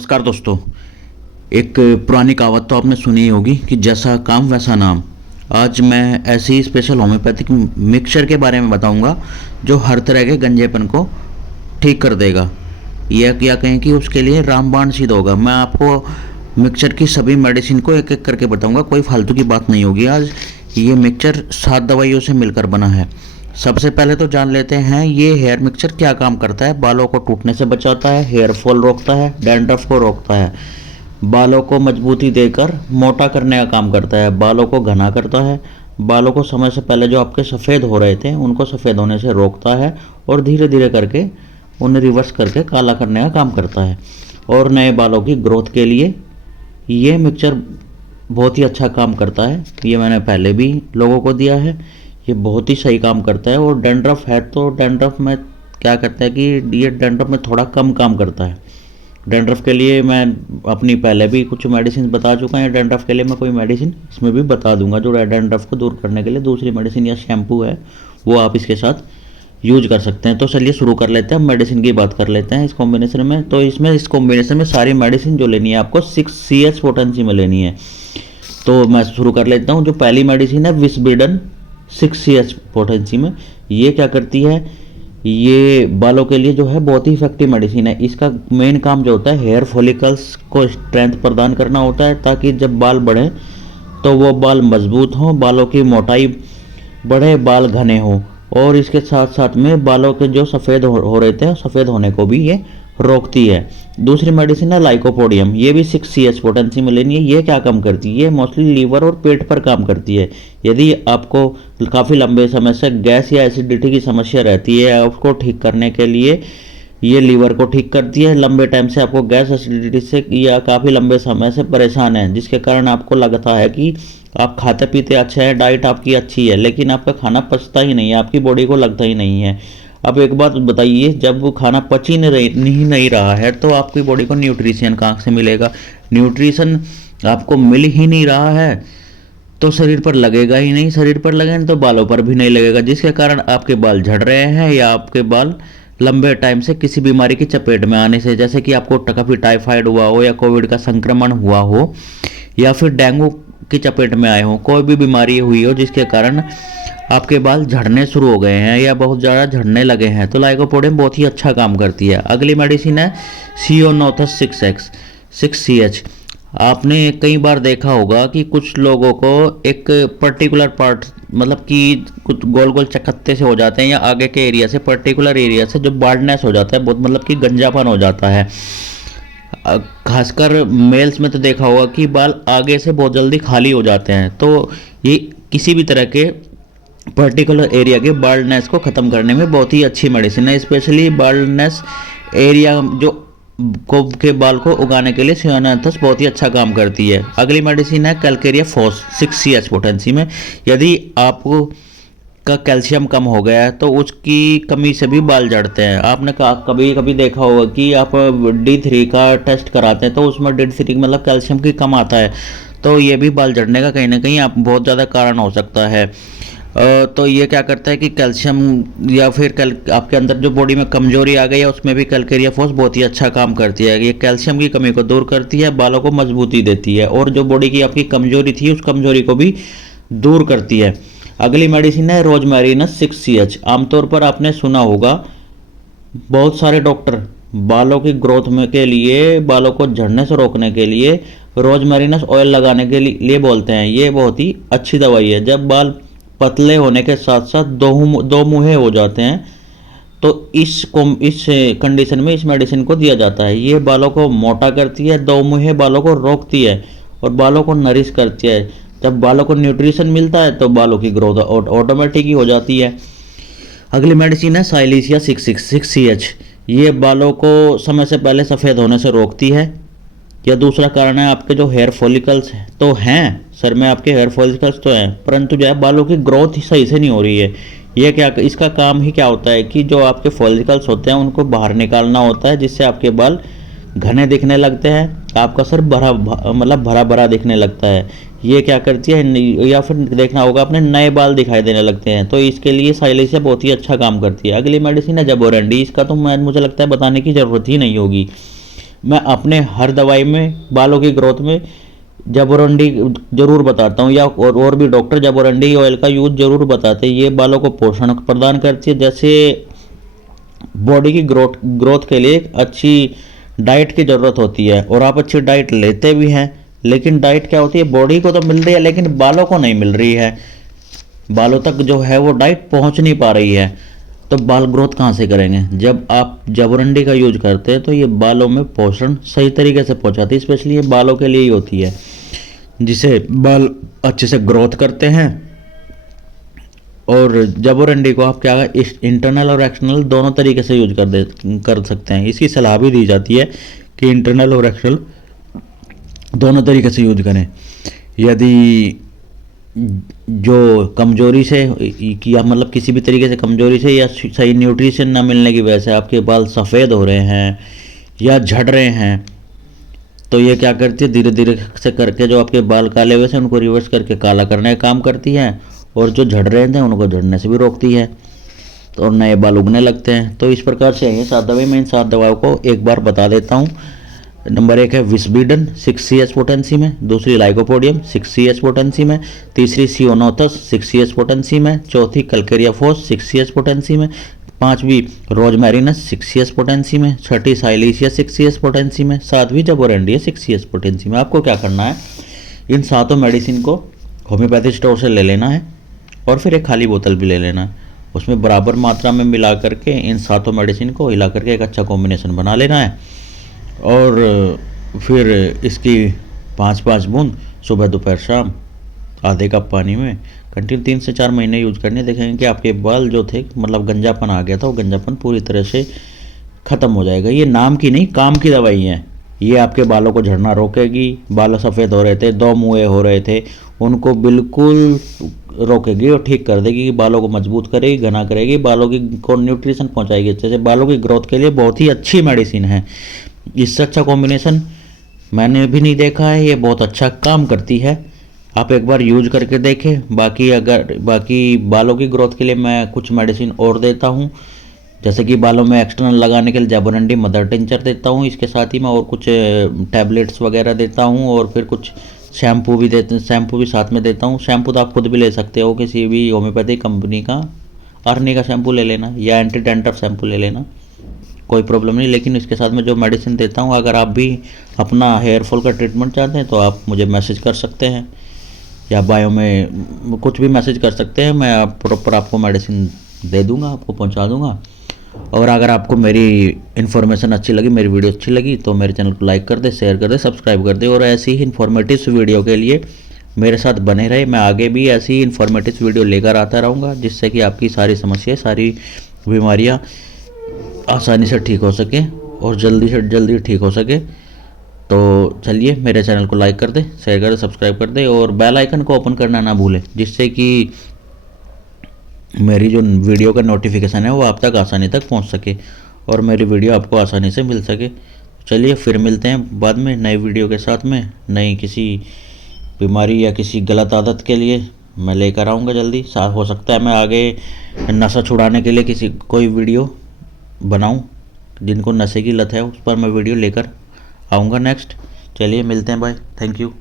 नमस्कार दोस्तों। एक पुरानी कहावत तो आपने सुनी ही होगी कि जैसा काम वैसा नाम। आज मैं ऐसी ही स्पेशल होम्योपैथिक मिक्सचर के बारे में बताऊंगा जो हर तरह के गंजेपन को ठीक कर देगा। यह क्या कहें कि उसके लिए रामबाण सिद्ध होगा। मैं आपको मिक्सचर की सभी मेडिसिन को एक एक करके बताऊंगा, कोई फालतू की बात नहीं होगी। आज ये मिक्सचर 7 दवाइयों से मिलकर बना है। सबसे पहले तो जान लेते हैं ये हेयर मिक्सचर क्या काम करता है। बालों को टूटने से बचाता है, हेयर फॉल रोकता है, डैंड्रफ को रोकता है, बालों को मजबूती देकर मोटा करने का काम करता है, बालों को घना करता है, बालों को समय से पहले जो आपके सफ़ेद हो रहे थे उनको सफ़ेद होने से रोकता है और धीरे धीरे करके उन्हें रिवर्स करके काला करने का काम करता है। और नए बालों की ग्रोथ के लिए ये मिक्सचर बहुत ही अच्छा काम करता है। ये मैंने पहले भी लोगों को दिया है। ये बहुत ही सही काम करता है। और डैंड्रफ है तो डैंड्रफ में क्या करता है कि ये डैंड्रफ में थोड़ा कम काम करता है। डैंड्रफ के लिए मैं अपनी पहले भी कुछ मेडिसिन बता चुका है। डैंड्रफ के लिए मैं कोई मेडिसिन इसमें भी बता दूंगा जो डैंड्रफ को दूर करने के लिए दूसरी मेडिसिन या शैम्पू है वो आप इसके साथ यूज कर सकते हैं। तो चलिए शुरू कर लेते हैं, मेडिसिन की बात कर लेते हैं इस कॉम्बिनेशन में। तो इसमें इस कॉम्बिनेशन में सारी मेडिसिन जो लेनी है आपको 6 CH पोटेंसी में लेनी है। तो मैं शुरू कर लेता हूँ। जो पहली मेडिसिन है विस्बिडन 6 CH पोटेंसी में। ये क्या करती है, ये बालों के लिए जो है बहुत ही इफेक्टिव मेडिसिन है। इसका मेन काम जो होता है हेयर फॉलिकल्स को स्ट्रेंथ प्रदान करना होता है ताकि जब बाल बढ़ें तो वो बाल मजबूत हों, बालों की मोटाई बढ़े, बाल घने हों। और इसके साथ साथ में बालों के जो सफ़ेद हो रहे थे सफ़ेद होने को भी ये रोकती है। दूसरी मेडिसिन है लाइकोपोडियम। ये भी 6 CH पोटेंसी में लेनी है। ये क्या काम करती है, ये मोस्टली लीवर और पेट पर काम करती है। यदि आपको काफ़ी लंबे समय से गैस या एसिडिटी की समस्या रहती है, उसको ठीक करने के लिए ये लीवर को ठीक करती है। लंबे टाइम से आपको गैस एसिडिटी से या काफ़ी लंबे समय से परेशान है जिसके कारण आपको लगता है कि आप खाते पीते अच्छा है, डाइट आपकी अच्छी है, लेकिन आपका खाना पचता ही नहीं है, आपकी बॉडी को लगता ही नहीं है। अब एक बात बताइए, जब वो खाना पच ही नहीं रहा है तो आपकी बॉडी को न्यूट्रिशन कहाँ से मिलेगा। न्यूट्रिशन आपको मिल ही नहीं रहा है तो शरीर पर लगेगा ही नहीं। शरीर पर लगेगा तो बालों पर भी नहीं लगेगा, जिसके कारण आपके बाल झड़ रहे हैं या आपके बाल लंबे टाइम से किसी बीमारी की चपेट में आने से, जैसे कि आपको कभी टाइफाइड हुआ हो या कोविड का संक्रमण हुआ हो या फिर डेंगू की चपेट में आए हो, कोई भी बीमारी हुई हो जिसके कारण आपके बाल झड़ने शुरू हो गए हैं या बहुत ज़्यादा झड़ने लगे हैं, तो लाइकोपोडियम बहुत ही अच्छा काम करती है। अगली मेडिसिन है सियोनोथस 6 CH। आपने कई बार देखा होगा कि कुछ लोगों को एक पर्टिकुलर पार्ट मतलब कि कुछ गोल गोल चकत्ते से हो जाते हैं या आगे के एरिया से पर्टिकुलर एरिया से जो बाल्डनेस हो जाता है, बहुत मतलब कि गंजापन हो जाता है। खासकर मेल्स में तो देखा होगा कि बाल आगे से बहुत जल्दी खाली हो जाते हैं। तो ये किसी भी तरह के पर्टिकुलर एरिया के बाल्डनेस को ख़त्म करने में बहुत ही अच्छी मेडिसिन है। स्पेशली बाल्डनेस एरिया जो को के बाल को उगाने के लिए सियोनोथस बहुत ही अच्छा काम करती है। अगली मेडिसिन है कैलकेरिया फॉस 6 CH पोटेंसी में। यदि आपको का कैल्शियम कम हो गया है तो उसकी कमी से भी बाल झड़ते हैं। आपने कभी कभी देखा होगा कि आप D3 का टेस्ट कराते हैं तो उसमें D3 मतलब कैल्शियम की कम आता है, तो ये भी बाल झड़ने का कहीं ना कहीं आप बहुत ज़्यादा कारण हो सकता है। तो ये क्या करता है कि कैल्शियम या फिर आपके अंदर जो बॉडी में कमजोरी आ गई है उसमें भी कैलकेरिया फॉस बहुत ही अच्छा काम करती है। ये कैल्शियम की कमी को दूर करती है, बालों को मजबूती देती है और जो बॉडी की आपकी कमजोरी थी उस कमजोरी को भी दूर करती है। अगली मेडिसिन है रोजमेरिनस 6 CH। आमतौर पर आपने सुना होगा बहुत सारे डॉक्टर बालों की ग्रोथ में के लिए, बालों को झड़ने से रोकने के लिए रोजमेरिनस ऑयल लगाने के लिए बोलते हैं। ये बहुत ही अच्छी दवाई है। जब बाल पतले होने के साथ साथ दो मुँहे हो जाते हैं तो इस कंडीशन में इस मेडिसिन को दिया जाता है। ये बालों को मोटा करती है, दो मुँहे बालों को रोकती है और बालों को नरिश करती है। जब बालों को न्यूट्रिशन मिलता है तो बालों की ग्रोथ ऑटोमेटिक ही हो जाती है। अगली मेडिसिन है साइलिसिया 6 CH। ये बालों को समय से पहले सफ़ेद होने से रोकती है। या दूसरा कारण है आपके जो हेयर फॉलिकल्स तो हैं सर में, आपके हेयर फॉलिकल्स तो हैं परंतु जो है बालों की ग्रोथ ही सही से नहीं हो रही है। ये क्या, इसका काम ही क्या होता है कि जो आपके फॉलिकल्स होते हैं उनको बाहर निकालना होता है जिससे आपके बाल घने दिखने लगते हैं, आपका सर भरा भरा दिखने लगता है। ये क्या करती है, या फिर देखना होगा अपने नए बाल दिखाई देने लगते हैं, तो इसके लिए साइलेसिया बहुत ही अच्छा काम करती है। अगली मेडिसिन है जबोरेंडी। इसका तो मुझे लगता है बताने की ज़रूरत ही नहीं होगी। मैं अपने हर दवाई में बालों की ग्रोथ में जबोरंडी जरूर बताता हूँ, या और भी डॉक्टर जबोरंडी ऑयल का यूज जरूर बताते हैं। ये बालों को पोषण प्रदान करती है, जैसे बॉडी की ग्रोथ ग्रोथ के लिए एक अच्छी डाइट की ज़रूरत होती है, और आप अच्छी डाइट लेते भी हैं, लेकिन डाइट क्या होती है, बॉडी को तो मिल रही है लेकिन बालों को नहीं मिल रही है, बालों तक जो है वो डाइट पहुंच नहीं पा रही है। तो बाल ग्रोथ कहाँ से करेंगे? जब आप जबरंडी का यूज करते हैं तो ये बालों में पोषण सही तरीके से पहुंचाती है, स्पेशली ये बालों के लिए ही होती है, जिसे बाल अच्छे से ग्रोथ करते हैं। और जबोरंडी को आप क्या इस इंटरनल और एक्सटर्नल दोनों तरीके से यूज कर सकते हैं। इसकी सलाह भी दी जाती है कि इंटरनल और एक्सटर्नल दोनों तरीके से यूज करें। यदि जो कमजोरी से या मतलब किसी भी तरीके से कमजोरी से या सही न्यूट्रिशन ना मिलने की वजह से आपके बाल सफ़ेद हो रहे हैं या झड़ रहे हैं, तो ये क्या करती है, धीरे धीरे से करके जो आपके बाल काले हुए से उनको रिवर्स करके काला करने का काम करती है, और जो झड़ रहे थे उनको झड़ने से भी रोकती है, तो और नए बाल उगने लगते हैं। तो इस प्रकार से ये 7 दवाई, मैं इन 7 दवाओं को एक बार बता देता हूँ। नंबर 1 है विस्बीडन 6CS पोटेंसी में, दूसरी लाइकोपोडियम 6CS पोटेंसी में, तीसरी सियोनोथस 6CS पोटेंसी में, चौथी कल्केरिया फोस 6CS पोटेंसी में, पांचवी रोजमेरिनस 6CS पोटेंसी में, छठी साइलिसिया 6CS पोटेंसी में, सातवीं जबोरेंडिया 6CS पोटेंसी में। आपको क्या करना है, इन 7 मेडिसिन को होम्योपैथी स्टोर से ले लेना है, और फिर एक खाली बोतल भी ले लेना है, उसमें बराबर मात्रा में मिला करके इन 7 मेडिसिन को हिला करके एक अच्छा कॉम्बिनेशन बना लेना है, और फिर इसकी 5-5 बूंद सुबह दोपहर शाम आधे कप पानी में कंटिन्यू 3 से 4 महीने यूज करने, देखेंगे कि आपके बाल जो थे मतलब गंजापन आ गया था, वो गंजापन पूरी तरह से ख़त्म हो जाएगा। ये नाम की नहीं काम की दवाई है। ये आपके बालों को झड़ना रोकेगी, बाल सफ़ेद हो रहे थे, 2 मुँहे हो रहे थे, उनको बिल्कुल रोकेगी और ठीक कर देगी, बालों को मजबूत करेगी, घना करेगी, बालों की को न्यूट्रिशन पहुंचाएगी अच्छे से। बालों की ग्रोथ के लिए बहुत ही अच्छी मेडिसिन है। इससे अच्छा कॉम्बिनेशन मैंने भी नहीं देखा है, ये बहुत अच्छा काम करती है। आप एक बार यूज करके देखें। बाकी बालों की ग्रोथ के लिए मैं कुछ मेडिसिन और देता हूँ, जैसे कि बालों में एक्सटर्नल लगाने के लिए जैबोरंडी मदर टिंचर देता हूँ, इसके साथ ही मैं और कुछ टैबलेट्स वगैरह देता हूँ, और फिर कुछ शैम्पू भी साथ में देता हूँ। शैम्पू तो आप खुद भी ले सकते हो, किसी भी होम्योपैथी कंपनी का, अर्नी का शैम्पू ले लेना या एंटी डेंड्रफ शैम्पू ले लेना, कोई प्रॉब्लम नहीं। लेकिन इसके साथ में जो मेडिसिन देता हूँ, अगर आप भी अपना हेयर फॉल का ट्रीटमेंट चाहते हैं तो आप मुझे मैसेज कर सकते हैं, या बायो में कुछ भी मैसेज कर सकते हैं, मैं प्रॉपर आपको मेडिसिन दे दूँगा, आपको पहुँचा दूँगा। और अगर आपको मेरी इन्फॉर्मेशन अच्छी लगी, मेरी वीडियो अच्छी लगी, तो मेरे चैनल को लाइक कर दे, शेयर कर दे, सब्सक्राइब कर दे, और ऐसी ही इन्फॉर्मेटिव वीडियो के लिए मेरे साथ बने रहे। मैं आगे भी ऐसी ही इन्फॉर्मेटिव वीडियो लेकर आता रहूँगा, जिससे कि आपकी सारी समस्याएं, सारी बीमारियाँ आसानी से ठीक हो सके और जल्दी से जल्दी ठीक हो सके। तो चलिए, मेरे चैनल को लाइक कर दे, शेयर कर दे, सब्सक्राइब कर दे, और बेल आइकन को ओपन करना ना भूलें, जिससे कि मेरी जो वीडियो का नोटिफिकेशन है वो आप तक आसानी तक पहुंच सके, और मेरी वीडियो आपको आसानी से मिल सके। चलिए, फिर मिलते हैं बाद में नई वीडियो के साथ में, नई किसी बीमारी या किसी गलत आदत के लिए मैं लेकर आऊँगा जल्दी। हो सकता है मैं आगे नशा छुड़ाने के लिए कोई वीडियो बनाऊं, जिनको नशे की लत है उस पर मैं वीडियो लेकर आऊँगा नेक्स्ट। चलिए, मिलते हैं, बाय, थैंक यू।